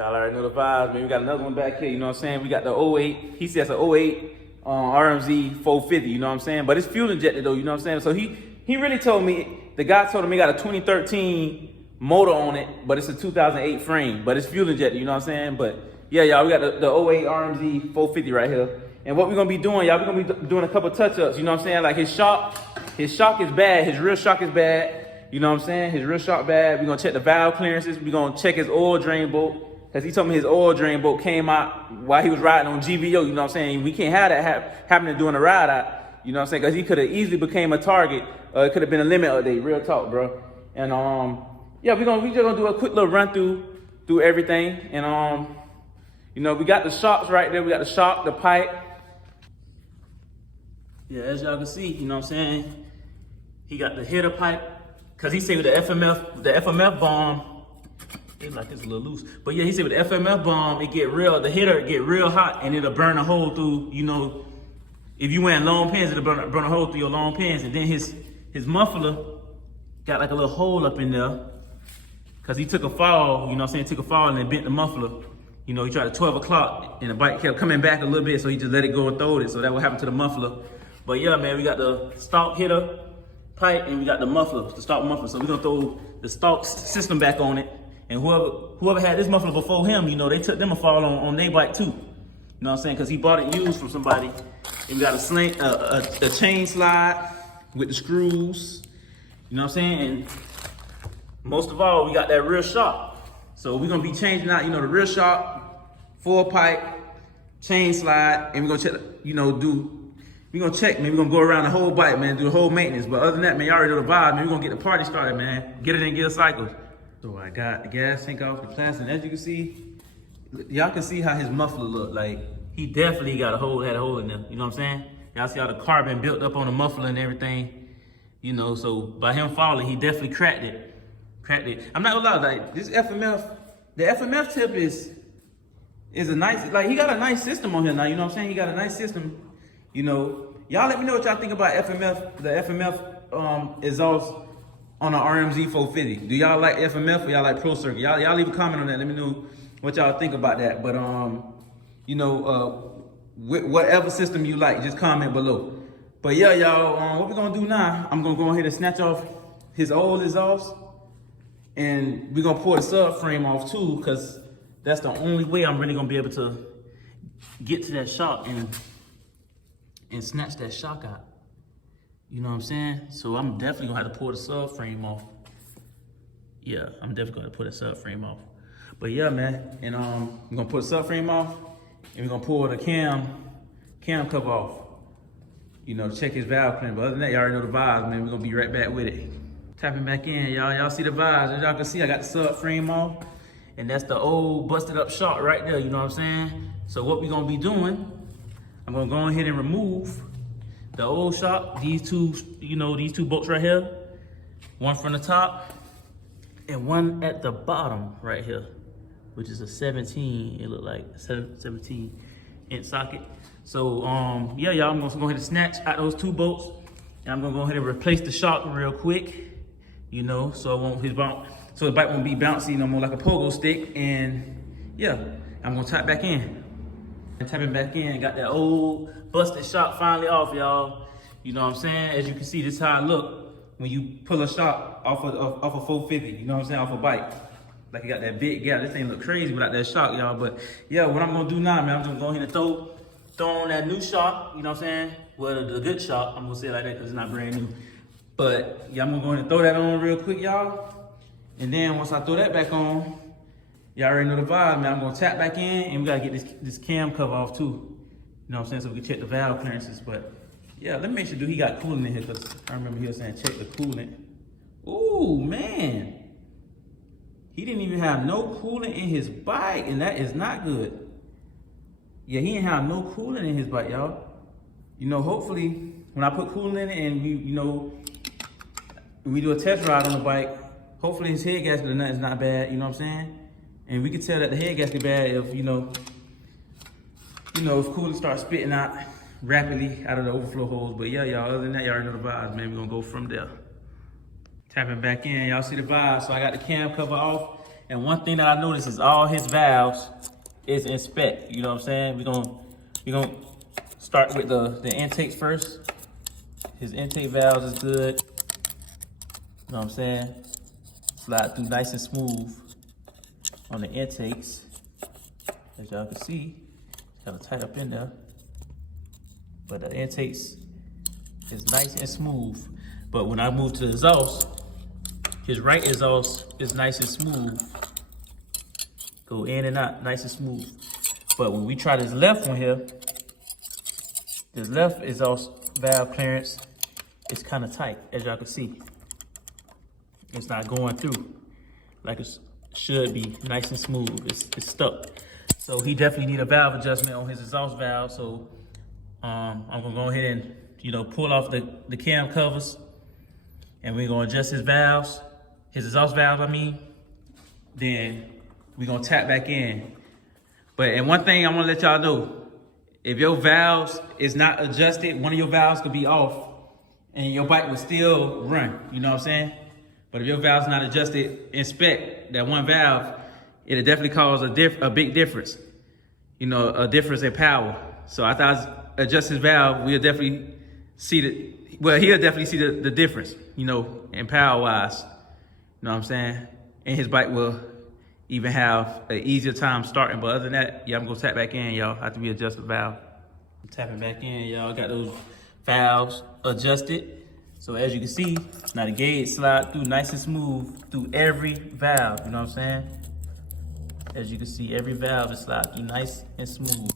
Y'all already know the vibes, man. We got another one back here, you know what I'm saying? We got the 08. He says an 08 Rmz450, you know what I'm saying? But it's fuel injected though, you know what I'm saying? So he really told me, the guy told him he got a 2013 motor on it, but it's a 2008 frame, but it's fuel injected, you know what I'm saying? But yeah, y'all, we got the 08 Rmz450 right here. And what we're gonna be doing, y'all, we're gonna be doing a couple touch-ups, you know what I'm saying? Like his shock is bad, his rear shock is bad, you know what I'm saying? His rear shock bad. We're gonna check the valve clearances, we're gonna check his oil drain bolt. Because he told me his oil drain bolt came out while he was riding on GVO, you know what I'm saying? We can't have that happening during a ride out, you know what I'm saying? Because he could have easily became a target. It could have been a limit update, real talk, bro. And yeah, we just gonna do a quick little run through everything. And you know, we got the shocks right there. We got the shock, the pipe. Yeah, as y'all can see, you know what I'm saying? He got the header pipe. Cause he said with the FMF bomb, it's like it's a little loose. But yeah, he said with the FMF bomb, the header get real hot and it'll burn a hole through, you know, if you wearing long pants, it'll burn a hole through your long pants. And then his muffler got like a little hole up in there. Cause he took a fall, you know what I'm saying? Took a fall and then bent the muffler. You know, he tried at 12 o'clock and the bike kept coming back a little bit, so he just let it go and throwed it. So that what happened to the muffler. But yeah, man, we got the stock header pipe and we got the muffler, the stock muffler. So we're gonna throw the stock system back on it. And whoever had this muffler before him, you know, they took them a fall on their bike too. You know what I'm saying? Because he bought it used from somebody. And we got a chain slide with the screws. You know what I'm saying? And most of all, we got that rear shock. So we're gonna be changing out, you know, the rear shock, full pipe, chain slide, and we're gonna check, you know, we're gonna check, man. We're gonna go around the whole bike, man, do the whole maintenance. But other than that, man, y'all already know the vibe, man. We're gonna get the party started, man. Get it in gear cycles. So I got the gas tank off the plastic, and as you can see, y'all can see how his muffler look. Like, he definitely had a hole in there, you know what I'm saying? Y'all see how the carbon built up on the muffler and everything, you know, so by him falling, he definitely cracked it. I'm not gonna lie, like, this FMF, the FMF tip is a nice, like, he got a nice system on here now, you know what I'm saying? He got a nice system, you know. Y'all let me know what y'all think about the FMF exhaust on an Rmz450. Do y'all like FMF or y'all like Pro Circuit? Y'all leave a comment on that. Let me know what y'all think about that. But you know, whatever system you like, just comment below. But yeah, y'all, what we're gonna do now, I'm gonna go ahead and snatch off his old exhaust, and we're gonna pour the subframe off too, because that's the only way I'm really gonna be able to get to that shock and snatch that shock out. You know what I'm saying? So I'm definitely gonna have to pull the subframe off. Yeah, I'm definitely gonna put the subframe off. But yeah, man, and I'm gonna put the subframe off, and we're gonna pull the cam cover off. You know, to check his valve cleaner. But other than that, y'all already know the vibes, man. We're gonna be right back with it. Tapping back in, y'all. Y'all see the vibes. As y'all can see, I got the subframe off, and that's the old busted up shock right there. You know what I'm saying? So what we're gonna be doing, I'm gonna go ahead and remove the old shock, these two bolts right here, one from the top and one at the bottom right here, which is a 17, it looked like 17 inch socket. So yeah, y'all, I'm gonna go ahead and snatch out those two bolts, and I'm gonna go ahead and replace the shock real quick, you know, so the bike won't be bouncy no more like a pogo stick. And yeah, I'm gonna tap back in. Tapping back in, got that old busted shock finally off, y'all. You know what I'm saying? As you can see, this is how it look when you pull a shock off a 450. You know what I'm saying? Off a bike, like you got that big gap. This thing look crazy without that shock, y'all. But yeah, what I'm gonna do now, man, I'm just gonna go ahead and throw on that new shock. You know what I'm saying? Well, the good shock. I'm gonna say it like that because it's not brand new. But yeah, I'm gonna go ahead and throw that on real quick, y'all. And then once I throw that back on, y'all already know the vibe, man. I'm gonna tap back in, and we gotta get this cam cover off too. You know what I'm saying? So we can check the valve clearances. But yeah, let me make sure he got coolant in here, because I remember he was saying check the coolant. Ooh, man. He didn't even have no coolant in his bike, and that is not good. Yeah, he didn't have no coolant in his bike, y'all. You know, hopefully when I put coolant in it and we do a test ride on the bike, hopefully his head gasket or nothing is not bad, you know what I'm saying? And we can tell that the head gasket bad if, if coolant starts spitting out rapidly out of the overflow holes. But yeah, y'all, other than that, y'all already know the vibes, man. We're gonna go from there. Tapping back in, y'all see the vibes. So I got the cam cover off, And one thing that I noticed is all his valves is in spec. You know what I'm saying? We're gonna start with the intakes first. His intake valves is good. You know what I'm saying? Slide through nice and smooth on the intakes. As y'all can see, kind of tight up in there. But the intakes is nice and smooth. But when I move to the exhaust, his right exhaust is nice and smooth. Go in and out, nice and smooth. But when we try this left one here, this left exhaust valve clearance is kind of tight, as y'all can see. It's not going through like it should be, nice and smooth. It's stuck. So he definitely need a valve adjustment on his exhaust valve. So I'm gonna go ahead and, you know, pull off the cam covers, and we're gonna adjust his valves, his exhaust valve, I mean. Then we're gonna tap back in. And one thing I wanna let y'all know, if your valves is not adjusted, one of your valves could be off and your bike will still run, you know what I'm saying? But if your valve's not adjusted, inspect that one valve, it'll definitely cause a big difference, you know, a difference in power. So after I adjust his valve, we'll definitely see he'll definitely see the difference, you know, in power wise, you know what I'm saying? And his bike will even have an easier time starting. But other than that, yeah, I'm gonna tap back in, y'all, after we adjust the valve. I'm tapping back in, y'all. Got those valves adjusted. So as you can see, now the gauge slide through nice and smooth through every valve, you know what I'm saying? As you can see, every valve is slide through nice and smooth.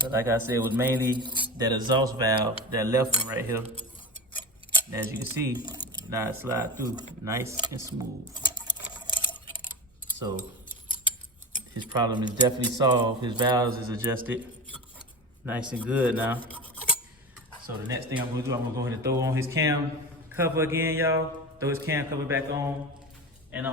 But like I said, it was mainly that exhaust valve, that left one right here. And as you can see, now it slide through nice and smooth. So his problem is definitely solved. His valves is adjusted nice and good now. So the next thing I'm gonna do, I'm gonna go ahead and throw on his cam cover again, y'all. Throw his cam cover back on. And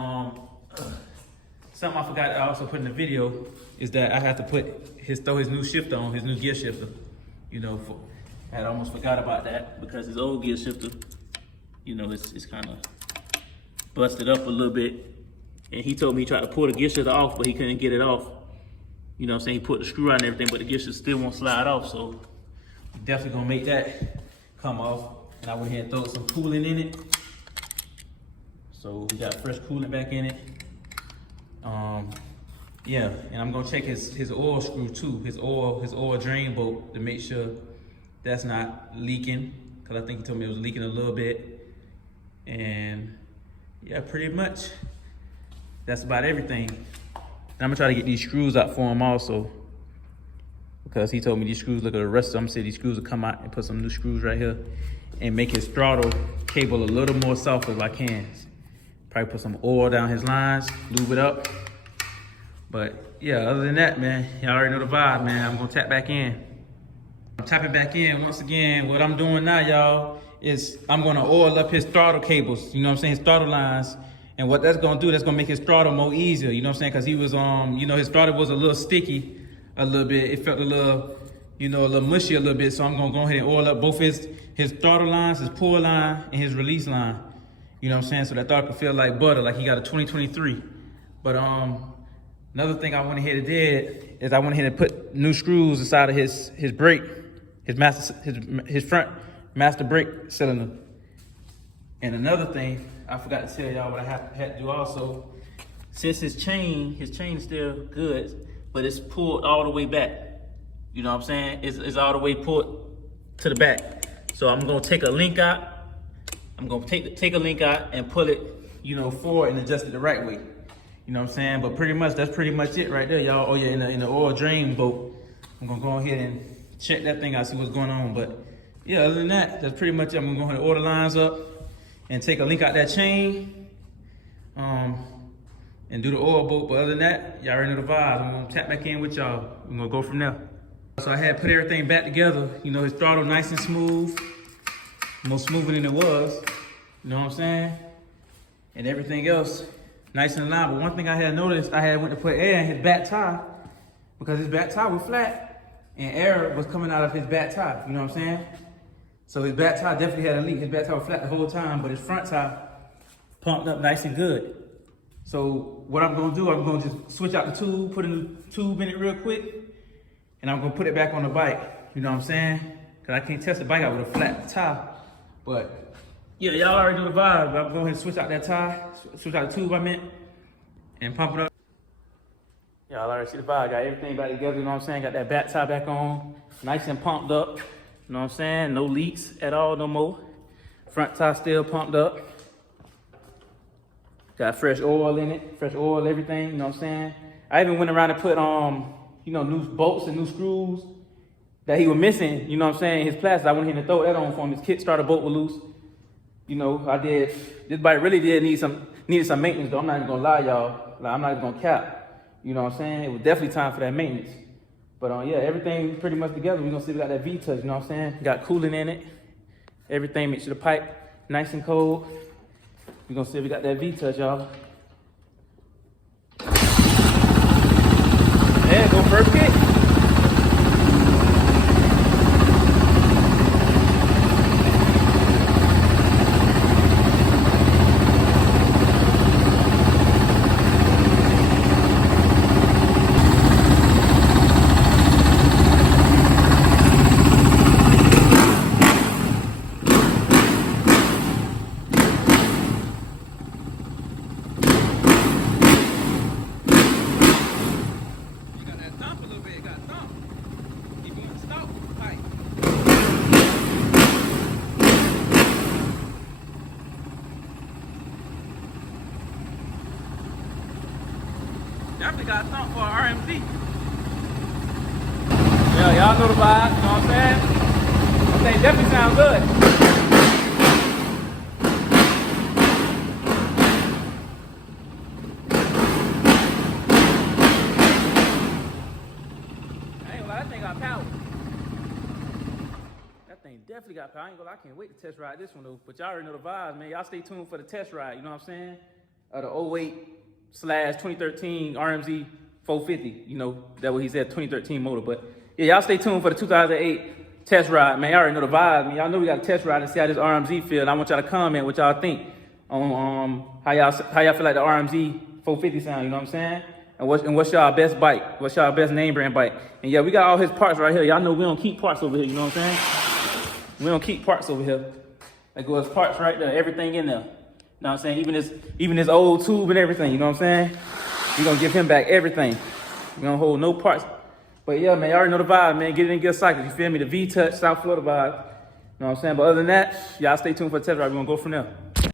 something I forgot to also put in the video is that I have to throw his new shifter on, his new gear shifter. You know, I had almost forgot about that because his old gear shifter, you know, it's kind of busted up a little bit. And he told me he tried to pull the gear shifter off, but he couldn't get it off. You know what I'm saying? He put the screw on and everything, but the gear shifter still won't slide off. So definitely gonna make that come off. And I went ahead and throw some coolant in it. So we got fresh coolant back in it. Yeah, and I'm gonna check his oil screw too, his oil drain bolt, to make sure that's not leaking. Cause I think he told me it was leaking a little bit. And yeah, pretty much that's about everything. And I'm gonna try to get these screws out for him also, because he told me these screws look a little rusty. I'm gonna say these screws will come out and put some new screws right here and make his throttle cable a little more soft if I can. Probably put some oil down his lines, lube it up. But yeah, other than that, man, y'all already know the vibe, man. I'm gonna tap back in. I'm tapping back in once again. What I'm doing now, y'all, is I'm gonna oil up his throttle cables, you know what I'm saying, his throttle lines. And what that's gonna do, that's gonna make his throttle more easier, you know what I'm saying? Cause he was, you know, his throttle was a little sticky a little bit. It felt a little, you know, a little mushy a little bit. So I'm gonna go ahead and oil up both his throttle lines, his pull line, and his release line. You know what I'm saying? So that throttle can feel like butter, like he got a 2023. But another thing I went ahead and did is I went ahead and put new screws inside of his brake, his front master brake cylinder. And another thing, I forgot to tell y'all what I had to do also. Since his chain is still good, but it's pulled all the way back. You know what I'm saying? It's all the way pulled to the back. So I'm gonna take a link out. I'm gonna take a link out and pull it, you know, forward and adjust it the right way. You know what I'm saying? But pretty much, that's pretty much it right there, y'all. Oh yeah, in the oil drain bolt. I'm gonna go ahead and check that thing out, see what's going on. But yeah, other than that, that's pretty much it. I'm gonna go ahead and order lines up and take a link out that chain, and do the oil bolt. But other than that, y'all already know the vibes. I'm gonna tap back in with y'all. We're gonna go from there. So I had put everything back together. You know, his throttle nice and smooth, more smoother than it was. You know what I'm saying? And everything else nice and in line. But one thing I had noticed, I had went to put air in his back tire because his back tire was flat and air was coming out of his back tire. You know what I'm saying? So his back tire definitely had a leak. His back tire was flat the whole time, but his front tire pumped up nice and good. So what I'm gonna do, I'm gonna just switch out the tube, put a new tube in it real quick, and I'm gonna put it back on the bike. You know what I'm saying? Cause I can't test the bike out with a flat tire. But yeah, y'all already know the vibe. I'm gonna go ahead and switch out that tire, switch out the tube I meant, and pump it up. Y'all already see the vibe. Got everything back together, you know what I'm saying? Got that back tire back on, nice and pumped up. You know what I'm saying? No leaks at all no more. Front tire still pumped up. Got fresh oil in it, fresh oil, everything, you know what I'm saying? I even went around and put, you know, new bolts and new screws that he was missing, you know what I'm saying, his plastic. I went here to throw that on for him. His kick starter bolt was loose. You know, I did, this bike really did needed some maintenance though. I'm not even gonna lie, y'all. Like, I'm not even gonna cap. You know what I'm saying? It was definitely time for that maintenance. But yeah, everything pretty much together. We're gonna see we got that V-touch, you know what I'm saying? Got coolant in it. Everything, make sure the pipe nice and cold. We're gonna see if we got that V-touch, y'all. Yeah, go first kick. Definitely got something for an RMZ. Yeah, y'all know the vibe, you know what I'm saying? That thing definitely sounds good. I ain't gonna lie, that thing got power. That thing definitely got power. I ain't gonna lie, I can't wait to test ride this one though. But y'all already know the vibes, man. Y'all stay tuned for the test ride, you know what I'm saying? The 08/2013 Rmz 450, you know, that what he said, 2013 motor. But yeah, y'all stay tuned for the 2008 test ride, man. Y'all already know the vibe, man. Y'all know we got a test ride and see how this RMZ feel. And I want y'all to comment what y'all think on how y'all feel like the RMZ 450 sound, you know what I'm saying? And what's y'all best bike? What's y'all best name brand bike? And yeah, we got all his parts right here. Y'all know we don't keep parts over here, you know what I'm saying? We don't keep parts over here. Like goes parts right there, everything in there. You know what I'm saying? Even this old tube and everything, you know what I'm saying? We're gonna give him back everything. We're gonna hold no parts. But yeah, man, y'all already know the vibe, man. Get it in good cycles, you feel me? The V-touch, South Florida vibe. You know what I'm saying? But other than that, y'all stay tuned for the test ride. We're gonna go from there.